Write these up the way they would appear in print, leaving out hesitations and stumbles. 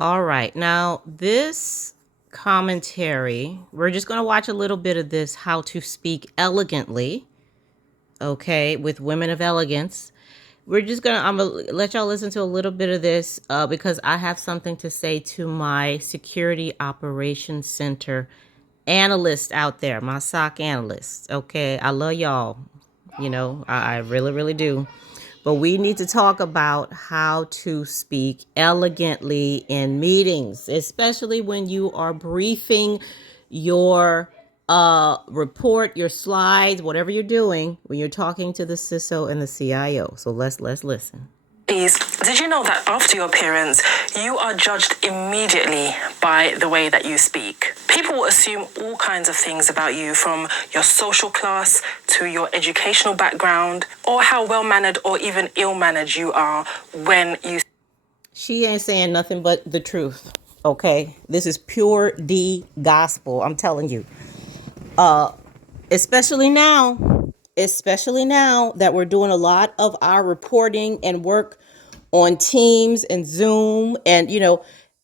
All right. Now, this commentary, we're just going to watch a little bit of this how to speak elegantly, okay, with women of elegance. I'm going to let y'all listen to a little bit of this because I have something to say to my Security Operations Center analysts out there, my SOC analysts. Okay. I love y'all. I really, really do. But we need to talk about how to speak elegantly in meetings, especially when you are briefing your report, your slides, whatever you're doing when you're talking to the CISO and the CIO. So let's listen. Please, did you know that after your appearance, you are judged immediately by the way that you speak? People will assume all kinds of things about you, from your social class to your educational background, or how well-mannered or even ill-mannered you are when you... She ain't saying nothing but the truth, okay? This is pure D gospel, I'm telling you. Especially now that we're doing a lot of our reporting and work on Teams and Zoom, and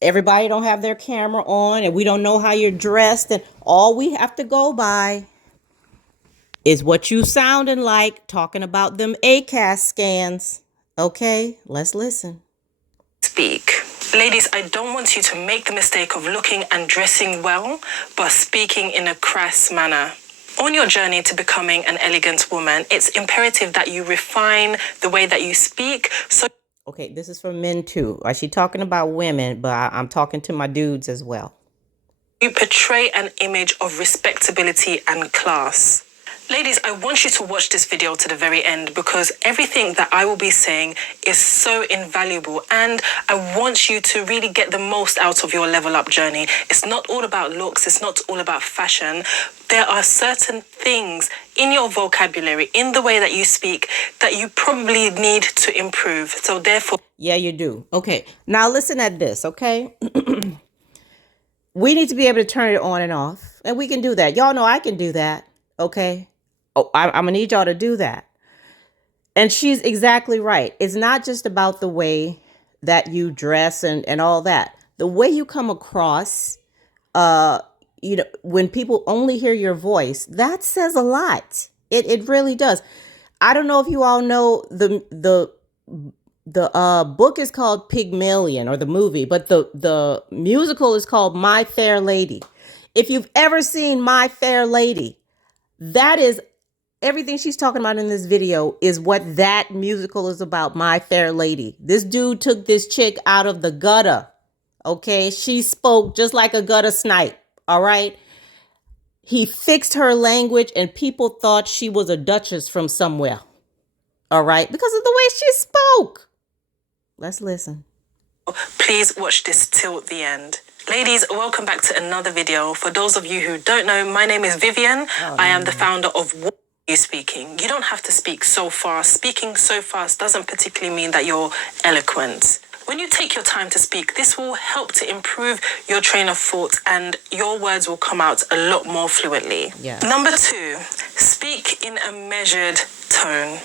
everybody don't have their camera on, and we don't know how you're dressed, and all we have to go by is what you sounding like talking about them ACAS scans. Okay, let's listen. Speak. Ladies, I don't want you to make the mistake of looking and dressing well, but speaking in a crass manner. On your journey to becoming an elegant woman, it's imperative that you refine the way that you speak. Okay, this is for men too. Is she talking about women? But I'm talking to my dudes as well. You portray an image of respectability and class. Ladies, I want you to watch this video to the very end, because everything that I will be saying is so invaluable, and I want you to really get the most out of your level up journey. It's not all about looks. It's not all about fashion. There are certain things in your vocabulary, in the way that you speak, that you probably need to improve. So therefore... Yeah, you do. Okay, now listen at this, okay? We need to be able to turn it on and off, and we can do that. Y'all know I can do that, okay? Oh, I'm gonna need y'all to do that. And she's exactly right. It's not just about the way that you dress and all that. The way you come across, when people only hear your voice, that says a lot. It really does. I don't know if you all know the book is called Pygmalion, or the movie, but the musical is called My Fair Lady. If you've ever seen My Fair Lady, that is everything she's talking about in this video is what that musical is about, My Fair Lady. This dude took this chick out of the gutter. Okay, she spoke just like a gutter snipe. All right. He fixed her language, and people thought she was a duchess from somewhere. All right, because of the way she spoke. Let's listen. Please watch this till the end. Ladies, welcome back to another video. For those of you who don't know, my name is Vivian. I am the founder of What Are You Speaking. You don't have to speak so fast. Speaking so fast doesn't particularly mean that you're eloquent. When you take your time to speak, this will help to improve your train of thought, and your words will come out a lot more fluently. Yeah. Number 2, speak in a measured tone.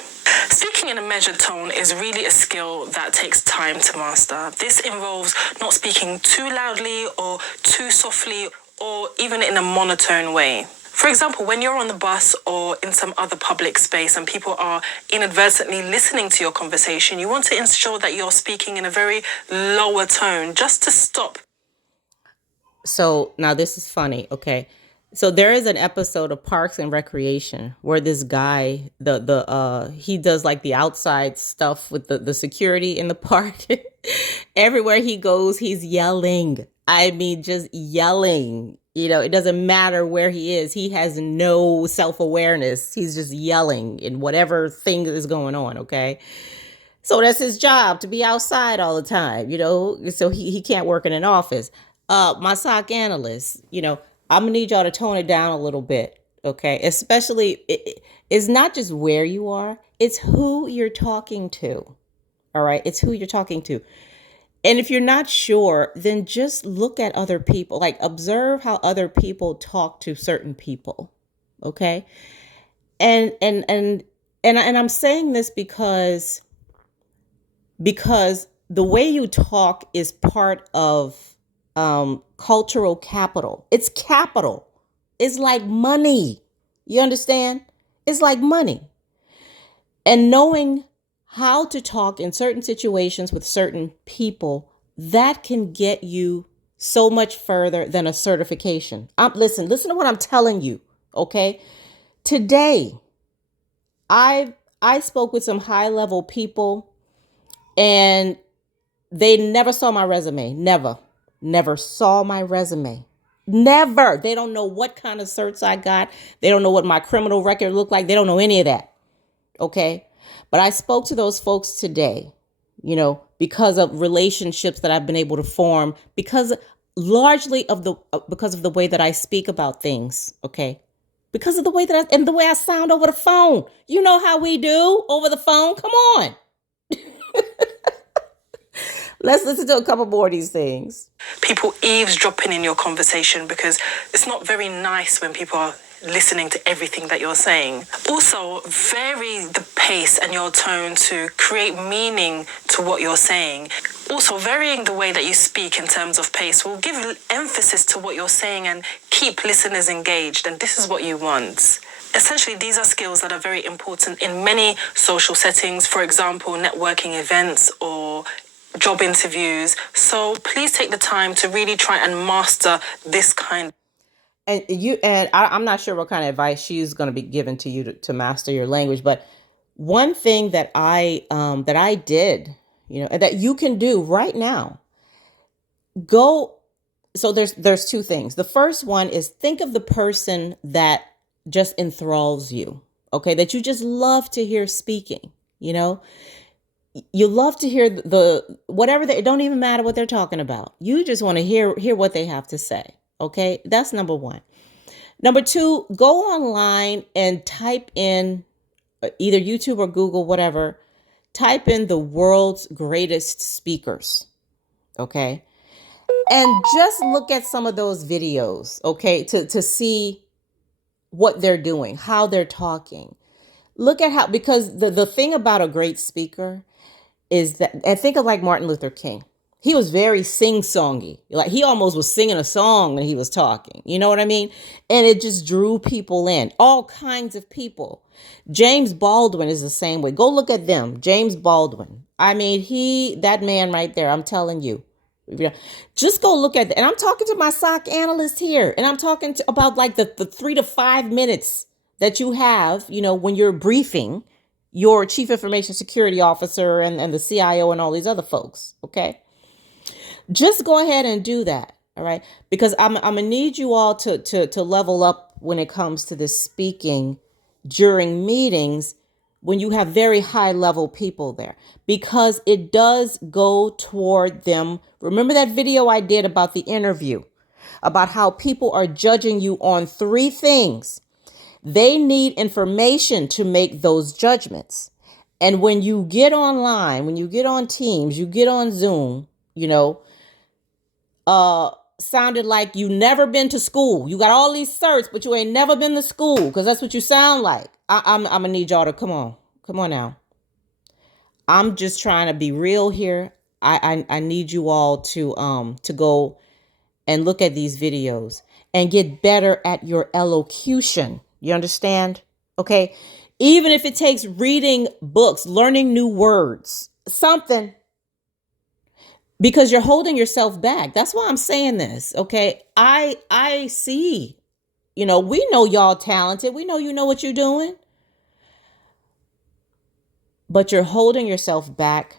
Speaking in a measured tone is really a skill that takes time to master. This involves not speaking too loudly or too softly, or even in a monotone way. For example, when you're on the bus or in some other public space and people are inadvertently listening to your conversation, you want to ensure that you're speaking in a very lower tone, just to stop. So now this is funny, okay? So there is an episode of Parks and Recreation where this guy, he does like the outside stuff with the security in the park. Everywhere he goes, he's yelling. I mean, just yelling. It doesn't matter where he is. He has no self-awareness. He's just yelling in whatever thing is going on, okay? So that's his job, to be outside all the time, so he can't work in an office. My SOC analyst, I'm gonna need y'all to tone it down a little bit, okay? Especially, it's not just where you are, it's who you're talking to, all right? It's who you're talking to. And if you're not sure, then just look at other people, like observe how other people talk to certain people, okay? And I'm saying this because the way you talk is part of cultural capital. It's capital. It's like money. You understand? It's like money. And knowing how to talk in certain situations with certain people, that can get you so much further than a certification. Listen to what I'm telling you. Okay. Today, I spoke with some high level people, and they never saw my resume. Never saw my resume. Never. They don't know what kind of certs I got. They don't know what my criminal record looked like. They don't know any of that. Okay. But I spoke to those folks today, because of relationships that I've been able to form, because largely because of the way that I speak about things. Okay. Because of the way and the way I sound over the phone. You know how we do over the phone. Come on. Let's listen to a couple more of these things. People eavesdropping in your conversation, because it's not very nice when people are listening to everything that you're saying. Also, vary the pace and your tone to create meaning to what you're saying. Also, varying the way that you speak in terms of pace will give emphasis to what you're saying and keep listeners engaged. And this is what you want. Essentially, these are skills that are very important in many social settings, for example, networking events or job interviews. So please take the time to really try and master this kind. I'm not sure what kind of advice she's going to be given to you to master your language, but one thing that I did, and that you can do right now, so there's two things. The first one is, think of the person that just enthralls you, okay, that you just love to hear speaking. You love to hear whatever it don't even matter what they're talking about. You just want to hear what they have to say. Okay, that's number one. Number two, go online and type in either YouTube or Google, whatever. Type in the world's greatest speakers. Okay, and just look at some of those videos. Okay, to see what they're doing, how they're talking. Look at because the thing about a great speaker is that, and think of like Martin Luther King. He was very sing-songy. Like, he almost was singing a song when he was talking. You know what I mean? And it just drew people in. All kinds of people. James Baldwin is the same way. Go look at them. James Baldwin. I mean, that man right there, I'm telling you. Just go look at that. And I'm talking to my SOC analyst here. And I'm talking about like the 3 to 5 minutes that you have, when you're briefing your chief information security officer and the CIO and all these other folks. Okay. Just go ahead and do that. All right. Because I'm going to need you all to level up when it comes to this speaking during meetings when you have very high level people there, because it does go toward them. Remember that video I did about the interview, about how people are judging you on 3 things. They need information to make those judgments. And when you get online, when you get on Teams, you get on Zoom, sounded like you never been to school. You got all these certs, but you ain't never been to school, because that's what you sound like. I'm gonna need y'all to come on now. I'm just trying to be real here. I need you all to go and look at these videos and get better at your elocution. You understand? Okay. Even if it takes reading books, learning new words, something, because you're holding yourself back. That's why I'm saying this. Okay. I see, we know y'all talented. We know what you're doing, but you're holding yourself back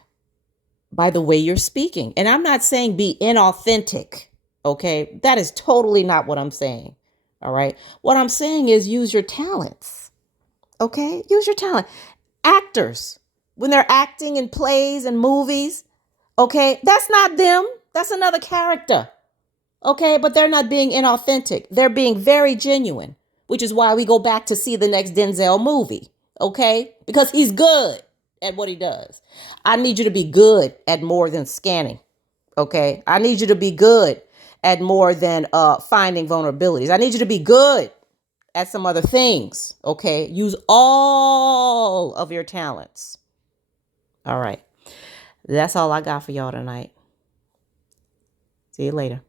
by the way you're speaking. And I'm not saying be inauthentic. Okay. That is totally not what I'm saying. All right. What I'm saying is use your talents. Okay. Use your talent. Actors, when they're acting in plays and movies, okay, that's not them. That's another character. Okay. But they're not being inauthentic. They're being very genuine, which is why we go back to see the next Denzel movie. Okay. Because he's good at what he does. I need you to be good at more than scanning. Okay. I need you to be good at more than finding vulnerabilities. I need you to be good at some other things. Okay. Use all of your talents. All right. That's all I got for y'all tonight. See you later.